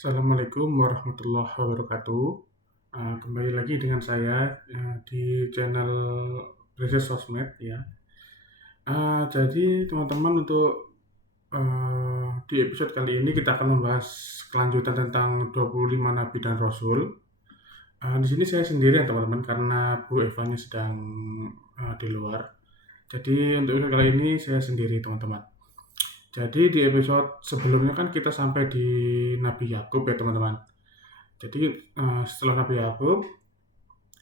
Assalamualaikum warahmatullahi wabarakatuh. Kembali lagi dengan saya di channel Belajar Sosmed ya. Jadi teman-teman untuk di episode kali ini kita akan membahas kelanjutan tentang 25 Nabi dan Rasul. Di sini saya sendirian teman-teman karena Bu Evanya sedang di luar. Jadi untuk episode kali ini saya sendiri teman-teman. Jadi di episode sebelumnya kan kita sampai di Nabi Yakub ya teman-teman. Jadi setelah Nabi Yakub,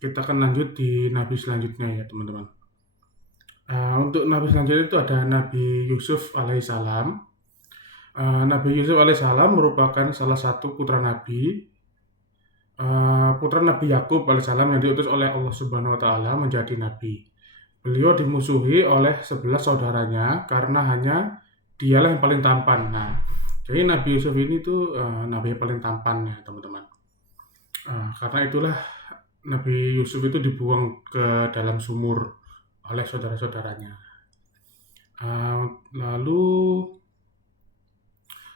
kita akan lanjut di Nabi selanjutnya ya teman-teman. Untuk Nabi selanjutnya itu ada Nabi Yusuf alaihissalam. Nabi Yusuf alaihissalam merupakan salah satu putra Nabi, putra Nabi Yakub alaihissalam yang diutus oleh Allah Subhanahu Wa Taala menjadi Nabi. Beliau dimusuhi oleh 11 saudaranya karena hanya dialah yang paling tampan. Nah, jadi Nabi Yusuf ini tuh Nabi yang paling tampan ya teman-teman. Karena itulah Nabi Yusuf itu dibuang ke dalam sumur oleh saudara-saudaranya. Lalu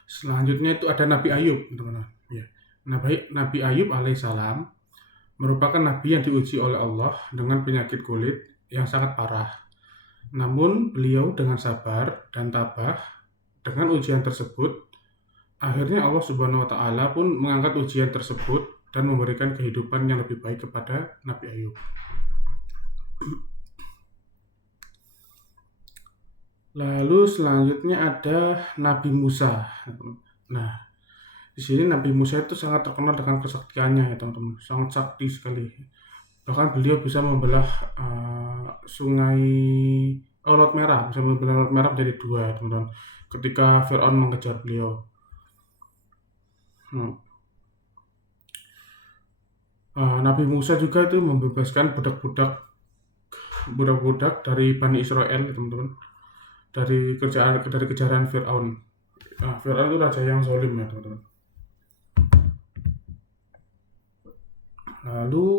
selanjutnya itu ada Nabi Ayub, teman-teman. Ya. Nabi Ayub alaihissalam merupakan nabi yang diuji oleh Allah dengan penyakit kulit yang sangat parah. Namun beliau dengan sabar dan tabah dengan ujian tersebut, akhirnya Allah Subhanahu Wa Taala pun mengangkat ujian tersebut dan memberikan kehidupan yang lebih baik kepada Nabi Ayub. Lalu selanjutnya ada Nabi Musa. Nah, di sini Nabi Musa itu sangat terkenal dengan kesaktiannya ya teman-teman, sangat sakti sekali. Bahkan beliau bisa membelah sungai Laut Merah, bisa membelah Laut Merah menjadi dua ya teman-teman. Ketika Fir'aun mengejar beliau. Nabi Musa juga itu membebaskan budak-budak dari Bani Israel ya teman-teman, dari kejaran Fir'aun. Fir'aun itu raja yang zalim ya teman-teman. Lalu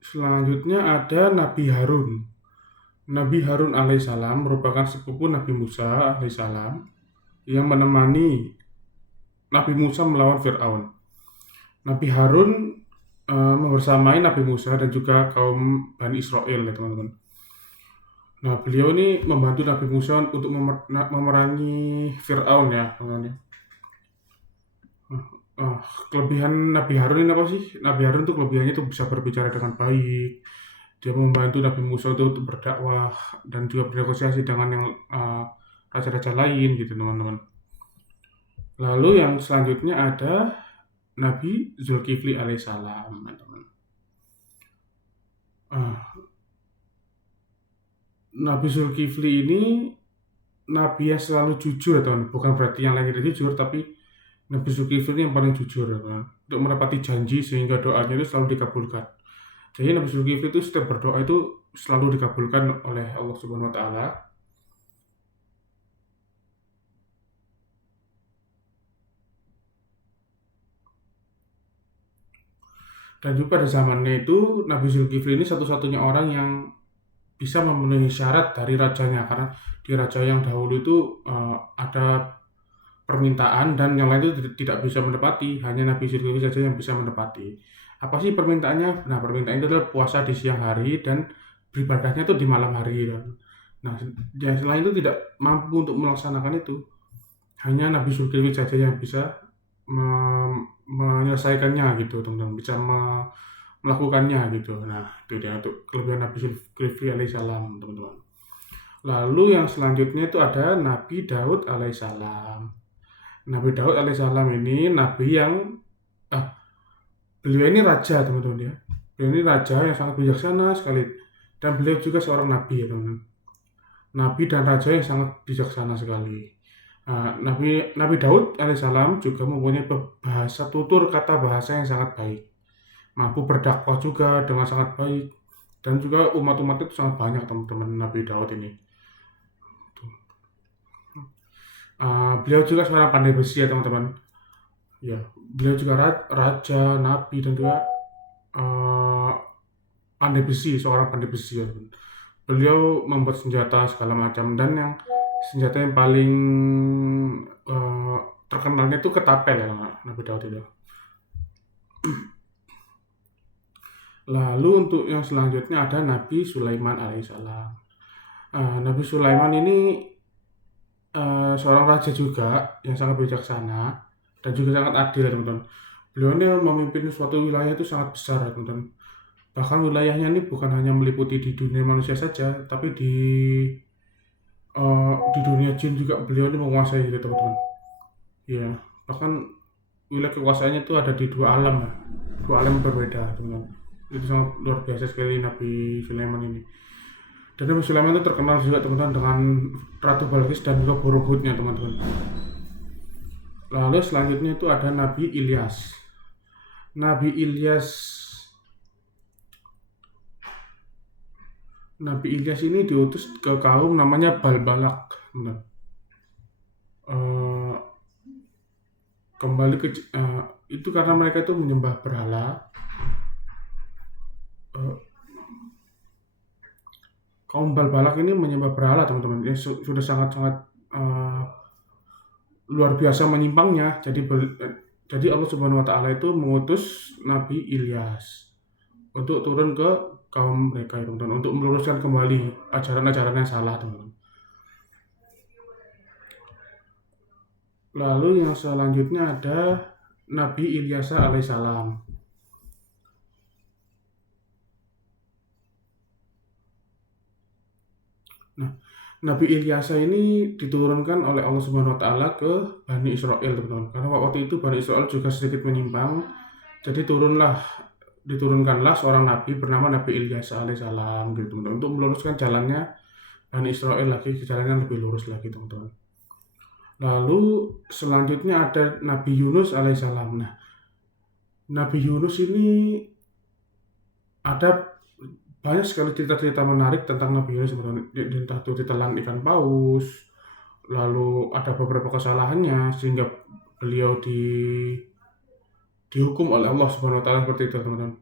selanjutnya ada Nabi Harun. Nabi Harun alaihissalam merupakan sepupu Nabi Musa alaihissalam yang menemani Nabi Musa melawan Fir'aun. Nabi Harun membersamai Nabi Musa dan juga kaum Bani Israel ya teman-teman. Nah, beliau ini membantu Nabi Musa untuk memerangi Fir'aun ya teman-teman. Kelebihan Nabi Harun ini apa sih? Nabi Harun itu kelebihannya itu bisa berbicara dengan baik. Dia membantu Nabi Musa itu untuk berdakwah dan juga bernegosiasi dengan yang raja-raja lain gitu teman-teman. Lalu yang selanjutnya ada Nabi Zulkifli alaihissalam teman-teman. Nabi Zulkifli ini nabi yang selalu jujur ya teman. Bukan berarti yang lain tidak jujur, tapi Nabi Zulkifli ini yang paling jujur ya teman. Untuk menepati janji sehingga doanya itu selalu dikabulkan. Jadi Nabi Zulkifli itu setiap berdoa itu selalu dikabulkan oleh Allah Subhanahu Wa Taala. Dan juga pada zamannya itu Nabi Zulkifli ini satu-satunya orang yang bisa memenuhi syarat dari rajanya, karena di raja yang dahulu itu ada permintaan dan yang lain itu tidak bisa menepati, hanya Nabi Zulkifli saja yang bisa menepati. Apa sih permintaannya? Nah, permintaan itu adalah puasa di siang hari dan beribadahnya itu di malam hari. Nah, yang selain itu tidak mampu untuk melaksanakan itu. Hanya Nabi Zulkifli saja yang bisa menyelesaikannya gitu teman-teman, bisa melakukannya gitu. Nah, itu dia untuk kelebihan Nabi Zulkifli alaihissalam teman-teman. Lalu yang selanjutnya itu ada Nabi Daud alaihissalam. Nabi Daud alaihissalam ini nabi yang beliau ini raja teman-teman ya. Beliau ini raja yang sangat bijaksana sekali, dan beliau juga seorang nabi ya teman-teman. Nabi dan raja yang sangat bijaksana sekali. Nabi Daud alaihissalam juga mempunyai bahasa tutur kata bahasa yang sangat baik, mampu berdakwah juga dengan sangat baik, dan juga umat-umat itu sangat banyak teman-teman Nabi Daud ini. Beliau juga seorang pandai besi ya teman-teman. Ya, beliau juga raja, nabi, dan juga pandai besi, seorang pandai besi ya. Beliau membuat senjata segala macam, dan yang senjata yang paling terkenal terkenalnya itu ketapel ya Nabi Daud itu. Lalu untuk yang selanjutnya ada Nabi Sulaiman alaihissalam. Nabi Sulaiman ini seorang raja juga yang sangat bijaksana dan juga sangat adil ya teman-teman. Beliau ini memimpin suatu wilayah itu sangat besar ya teman-teman. Bahkan wilayahnya ini bukan hanya meliputi di dunia manusia saja, tapi di dunia jin juga beliau ini menguasai gitu teman-teman. Ya, bahkan wilayah kekuasaannya itu ada di dua alam ya, dua alam yang berbeda teman-teman. Itu sangat luar biasa sekali Nabi Sulaiman ini. Dan Nabi Sulaiman itu terkenal juga teman-teman dengan Ratu Balkis dan juga burung hutnya teman-teman. Lalu selanjutnya itu ada Nabi Ilyas. Nabi Ilyas Nabi Ilyas ini diutus ke kaum namanya Balbalak. Teman-teman. Eh, kembali ke itu karena mereka itu menyembah berhala. Eh, kaum Balbalak ini menyembah berhala teman-teman. Ya, sudah sangat-sangat luar biasa menyimpangnya. Jadi Allah Subhanahu wa taala itu mengutus Nabi Ilyas untuk turun ke kaum mereka itu teman-teman, untuk meluruskan kembali ajaran-ajaran yang salah teman-teman. Lalu yang selanjutnya ada Nabi Ilyasa alaihissalam. Nah, Nabi Ilyasa ini diturunkan oleh Allah Subhanahu wa taala ke Bani Israel, teman-teman. Karena waktu itu Bani Israel juga sedikit menyimpang. Jadi diturunkanlah seorang nabi bernama Nabi Ilyasa alaihissalam gitu, teman-teman, untuk meluruskan jalannya Bani Israel lagi ke jalan yang lebih lurus lagi, teman-teman. Lalu selanjutnya ada Nabi Yunus alaihissalam. Nah, Nabi Yunus ini ada banyak sekali cerita-cerita menarik tentang Nabi Yunus, teman-teman. Entah itu ditelan ikan paus, lalu ada beberapa kesalahannya sehingga beliau dihukum oleh Allah Subhanahu wa taala seperti itu, teman-teman.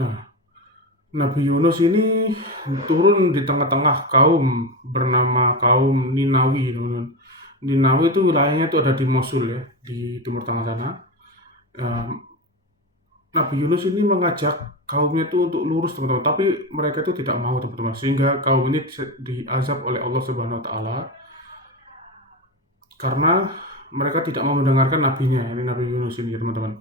Nah, Nabi Yunus ini turun di tengah-tengah kaum bernama kaum Ninawi, teman-teman. Ninawi itu wilayahnya itu ada di Mosul ya, di Timur Tengah sana. Nabi Yunus ini mengajak kaumnya itu untuk lurus, teman-teman, tapi mereka itu tidak mau, teman-teman, sehingga kaum ini diazab oleh Allah Subhanahu wa taala karena mereka tidak mau mendengarkan nabinya, ini Nabi Yunus ini, teman-teman.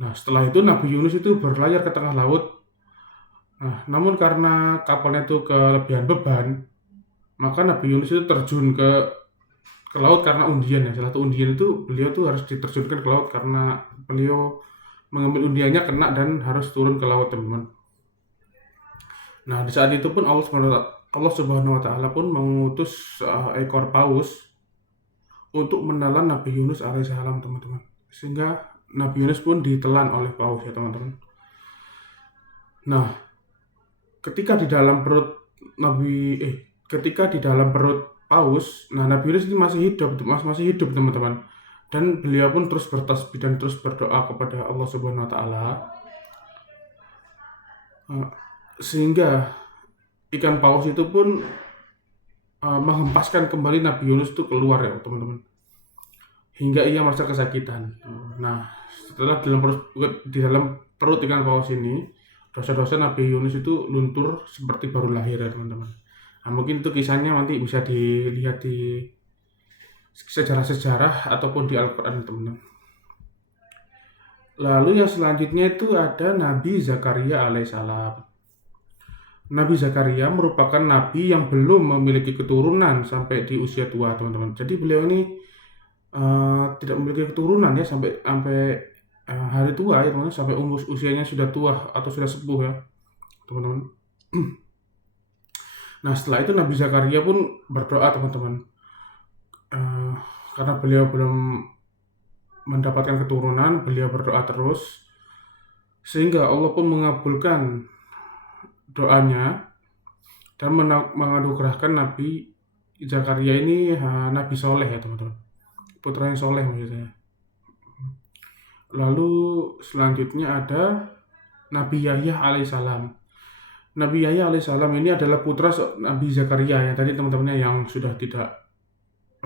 Nah, setelah itu Nabi Yunus itu berlayar ke tengah laut. Nah, namun karena kapalnya itu kelebihan beban, maka Nabi Yunus itu terjun ke laut karena undian ya. Salah satu undian itu beliau tuh harus diterjunkan ke laut karena beliau mengambil undiannya kena dan harus turun ke laut, teman-teman. Nah, di saat itu pun Allah Subhanahu wa taala pun mengutus ekor paus untuk menelan Nabi Yunus alaihissalam, teman-teman. Sehingga Nabi Yunus pun ditelan oleh paus ya, teman-teman. Nah, ketika di dalam perut paus, nah Nabi Yunus ini masih hidup teman-teman. Dan beliau pun terus bertasbih dan terus berdoa kepada Allah Subhanahu wa taala. Sehingga ikan paus itu pun menghempaskan kembali Nabi Yunus itu keluar ya, teman-teman. Hingga ia merasa kesakitan. Nah, setelah di dalam perut ikan paus ini, dosa-dosa Nabi Yunus itu luntur seperti baru lahir ya, teman-teman. Nah, mungkin itu kisahnya nanti bisa dilihat di sejarah-sejarah ataupun di Al-Quran, teman-teman. Lalu yang selanjutnya itu ada Nabi Zakaria alaihissalam. Nabi Zakaria merupakan nabi yang belum memiliki keturunan sampai di usia tua, teman-teman. Jadi beliau ini tidak memiliki keturunan ya sampai hari tua ya, teman-teman, sampai usianya sudah tua atau sudah sepuh ya, teman-teman. Nah, setelah itu Nabi Zakaria pun berdoa, teman-teman. Karena beliau belum mendapatkan keturunan, beliau berdoa terus sehingga Allah pun mengabulkan doanya dan menganugerahkan Nabi Zakaria ini Nabi soleh ya, teman-teman, putranya soleh maksudnya. Lalu selanjutnya ada Nabi Yahya alaihissalam. Nabi Yahya alaihissalam ini adalah putra Nabi Zakaria yang tadi teman-temannya yang sudah tidak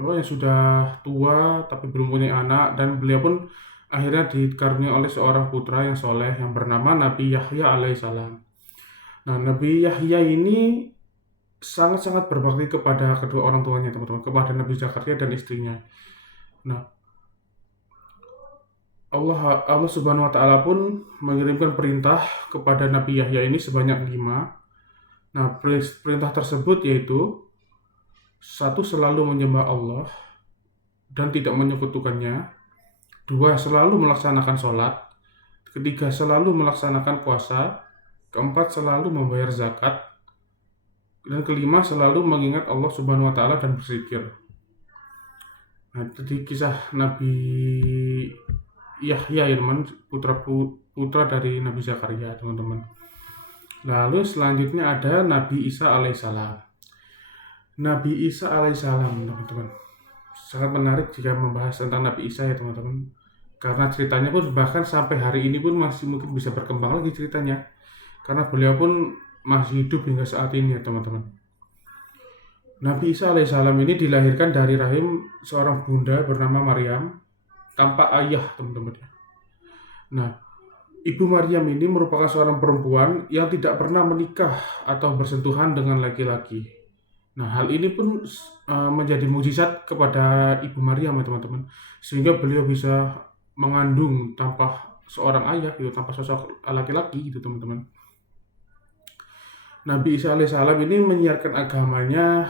yang sudah tua tapi belum punya anak, dan beliau pun akhirnya dikaruniai oleh seorang putra yang soleh yang bernama Nabi Yahya alaihissalam. Nah, Nabi Yahya ini sangat-sangat berbakti kepada kedua orang tuanya, teman-teman, kepada Nabi Zakaria dan istrinya. Nah, Allah Subhanahu wa taala pun mengirimkan perintah kepada Nabi Yahya ini sebanyak 5. Nah, perintah tersebut yaitu: satu, selalu menyembah Allah dan tidak menyekutukannya. Dua, selalu melaksanakan sholat. Ketiga, selalu melaksanakan puasa. Keempat, selalu membayar zakat. Dan kelima, selalu mengingat Allah Subhanahu wa taala dan berzikir. Nah, jadi kisah Nabi Yahya teman, putra dari Nabi Zakaria, teman-teman. Lalu selanjutnya ada Nabi Isa alaihissalam. Nabi Isa alaihissalam, teman-teman, sangat menarik jika membahas tentang Nabi Isa ya, teman-teman. Karena ceritanya pun bahkan sampai hari ini pun masih mungkin bisa berkembang lagi ceritanya. Karena beliau pun masih hidup hingga saat ini ya, teman-teman. Nabi Isa alaihissalam ini dilahirkan dari rahim seorang bunda bernama Maryam tanpa ayah, teman-teman. Nah, Ibu Maryam ini merupakan seorang perempuan yang tidak pernah menikah atau bersentuhan dengan laki-laki. Nah, hal ini pun menjadi mukjizat kepada Ibu Maryam ya, teman-teman. Sehingga beliau bisa mengandung tanpa seorang ayah gitu, tanpa sosok laki-laki gitu, teman-teman. Nabi Isa alaihissalam ini menyiarkan agama yang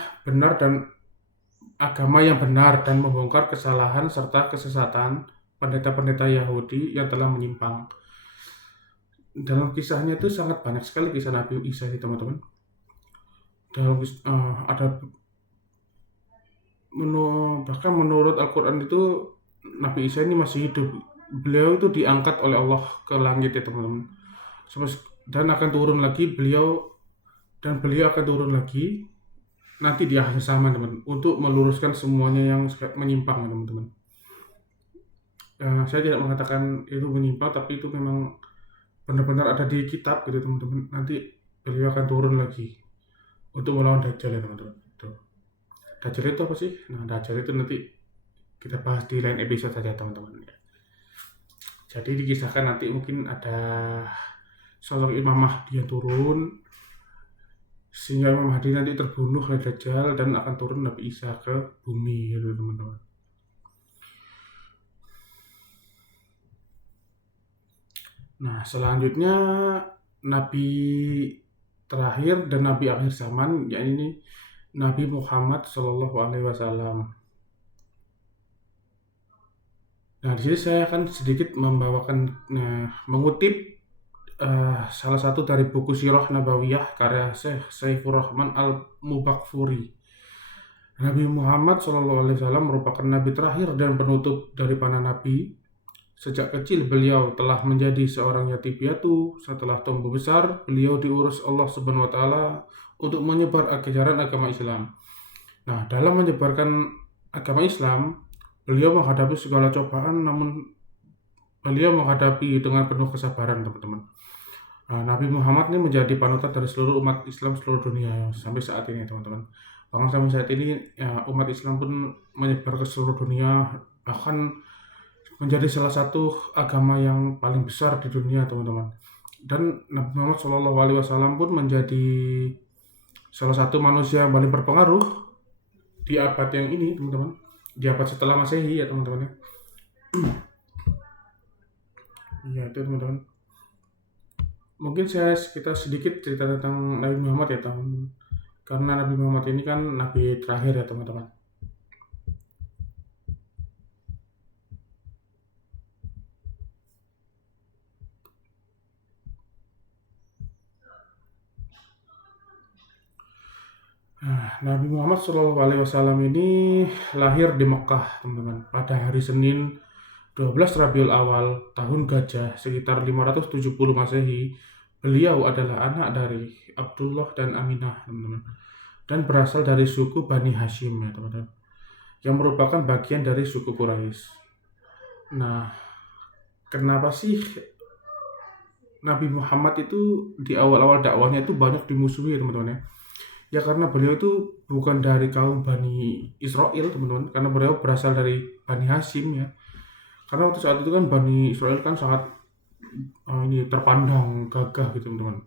benar dan membongkar kesalahan serta kesesatan pendeta-pendeta Yahudi yang telah menyimpang. Dalam kisahnya itu sangat banyak sekali kisah Nabi Isa ini, teman-teman. Bahkan menurut Al-Quran itu Nabi Isa ini masih hidup. Beliau itu diangkat oleh Allah ke langit ya, teman-teman. Dan akan turun lagi beliau akan turun lagi nanti di akhir zaman, teman, untuk meluruskan semuanya yang menyimpang, teman-teman. Saya tidak mengatakan itu menyimpang, tapi itu memang benar-benar ada di kitab gitu, teman-teman. Nanti beliau akan turun lagi untuk melawan Dajjal ya, teman-teman. Dajjal itu apa sih? Nah, Dajjal itu nanti kita bahas di lain episode saja, teman-teman. Jadi dikisahkan nanti mungkin ada sosok Imam Mahdi yang turun, sehingga Imam Mahdi nanti terbunuh oleh Dajjal dan akan turun Nabi Isa ke bumi gitu, teman-teman. Nah, selanjutnya Nabi terakhir dan Nabi akhir zaman, yakni Nabi Muhammad Shallallahu Alaihi Wasallam. Nah, di sini saya akan sedikit mengutip salah satu dari buku Sirah Nabawiyah karya Syekh Saifur Rahman Al-Mubakfuri. Nabi Muhammad SAW merupakan nabi terakhir dan penutup dari para nabi. Sejak kecil beliau telah menjadi seorang yatim piatu. Setelah tumbuh besar, beliau diurus Allah Subhanahu wa taala untuk menyebar ajaran agama Islam. Nah, dalam menyebarkan agama Islam, beliau menghadapi segala cobaan, namun beliau menghadapi dengan penuh kesabaran, teman-teman. Nah, Nabi Muhammad ini menjadi panutan dari seluruh umat Islam seluruh dunia sampai saat ini, teman-teman. Bahkan sampai saat ini ya, umat Islam pun menyebar ke seluruh dunia, bahkan menjadi salah satu agama yang paling besar di dunia, teman-teman. Dan Nabi Muhammad SAW pun menjadi salah satu manusia yang paling berpengaruh di abad yang ini, teman-teman. Di abad setelah Masehi ya, teman-teman. Ya, itu, teman-teman. Mungkin kita sedikit cerita tentang Nabi Muhammad ya, teman-teman. Karena Nabi Muhammad ini kan nabi terakhir ya, teman-teman. Nabi Muhammad SAW ini lahir di Mekah, teman-teman, pada hari Senin 12 Rabiul Awal tahun Gajah sekitar 570 Masehi. Beliau adalah anak dari Abdullah dan Aminah, teman-teman, dan berasal dari suku Bani Hashim ya, teman-teman, yang merupakan bagian dari suku Quraisy. Nah, kenapa sih Nabi Muhammad itu di awal-awal dakwahnya itu banyak dimusuhi ya teman-teman ya. Ya karena beliau itu bukan dari kaum Bani Israel teman-teman, karena beliau berasal dari Bani Hashim ya. Karena waktu saat itu kan Bani Israel kan sangat ini terpandang gagah gitu teman-teman.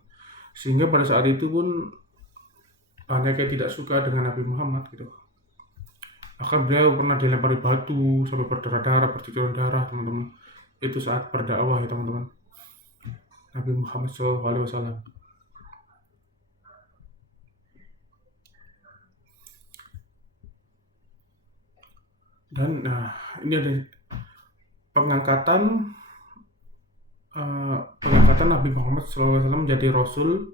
Sehingga pada saat itu pun banyak yang tidak suka dengan Nabi Muhammad gitu. Bahkan beliau pernah dilempari batu sampai berdarah-darah, bercucuran darah teman-teman. Itu saat berdakwah ya teman-teman. Nabi Muhammad SAW. Dan ini ada pengangkatan pengangkatan Nabi Muhammad SAW menjadi Rasul,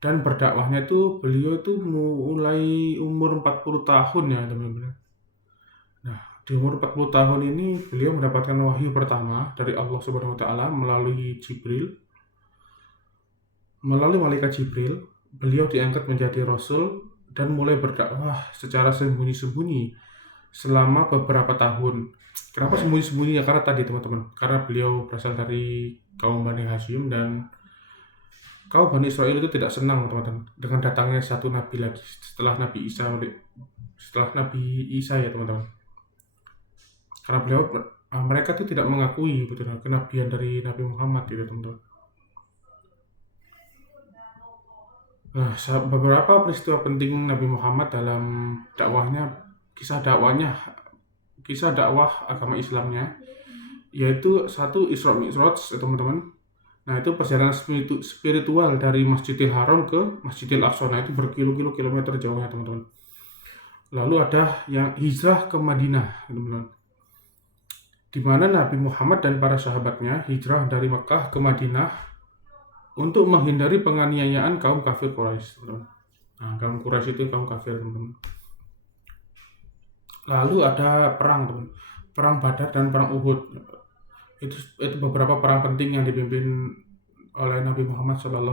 dan berdakwahnya itu beliau itu mulai umur 40 tahun ya teman-teman. Nah, di umur 40 tahun ini beliau mendapatkan wahyu pertama dari Allah Subhanahu wa taala melalui Jibril. Melalui malaikat Jibril, beliau diangkat menjadi rasul dan mulai berdakwah secara sembunyi-sembunyi selama beberapa tahun. Kenapa sembunyi-sembunyi? Ya karena tadi teman-teman, karena beliau berasal dari kaum Bani Hashim, dan kaum Bani Israel itu tidak senang teman-teman dengan datangnya satu nabi lagi setelah Nabi Isa ya teman-teman. Karena mereka itu tidak mengakui betul kenabian dari Nabi Muhammad gitu teman-teman. Nah, beberapa peristiwa penting Nabi Muhammad dalam dakwahnya, kisah dakwahnya, kisah dakwah agama Islamnya, yaitu satu Isra Mi'raj ya teman-teman. Nah, itu perjalanan spiritual dari Masjidil Haram ke Masjidil Aqsa. Nah, itu berkilo-kilo kilometer jauhnya teman-teman. Lalu ada yang hijrah ke Madinah teman-teman, di mana Nabi Muhammad dan para sahabatnya hijrah dari Mekah ke Madinah untuk menghindari penganiayaan kaum kafir Quraisy, teman-teman. Nah, kaum Quraisy itu kaum kafir, teman-teman. Lalu ada perang, teman. Perang Badar dan perang Uhud. Itu beberapa perang penting yang dipimpin oleh Nabi Muhammad SAW.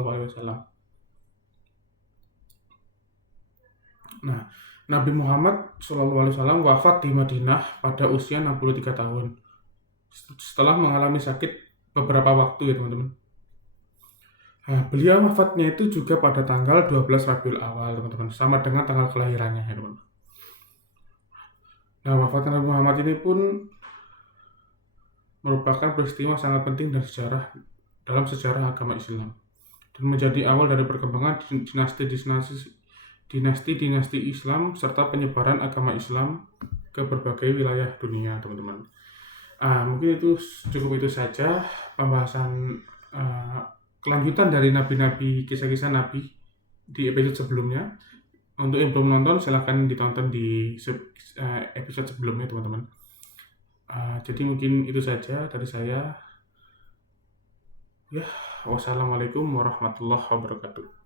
Nah, Nabi Muhammad SAW wafat di Madinah pada usia 63 tahun. Setelah mengalami sakit beberapa waktu ya teman-teman. Nah, beliau wafatnya itu juga pada tanggal 12 Rabiul Awal teman-teman, sama dengan tanggal kelahirannya ya teman. Nah, wafatnya Nabi Muhammad ini pun merupakan peristiwa sangat penting dan dalam sejarah agama Islam, dan menjadi awal dari perkembangan dinasti-dinasti Islam serta penyebaran agama Islam ke berbagai wilayah dunia teman-teman. Mungkin itu saja pembahasan kelanjutan dari nabi-nabi, kisah-kisah nabi di episode sebelumnya. Untuk yang belum nonton, silahkan ditonton di episode sebelumnya teman-teman. Jadi mungkin itu saja dari saya. Ya, wassalamualaikum warahmatullahi wabarakatuh.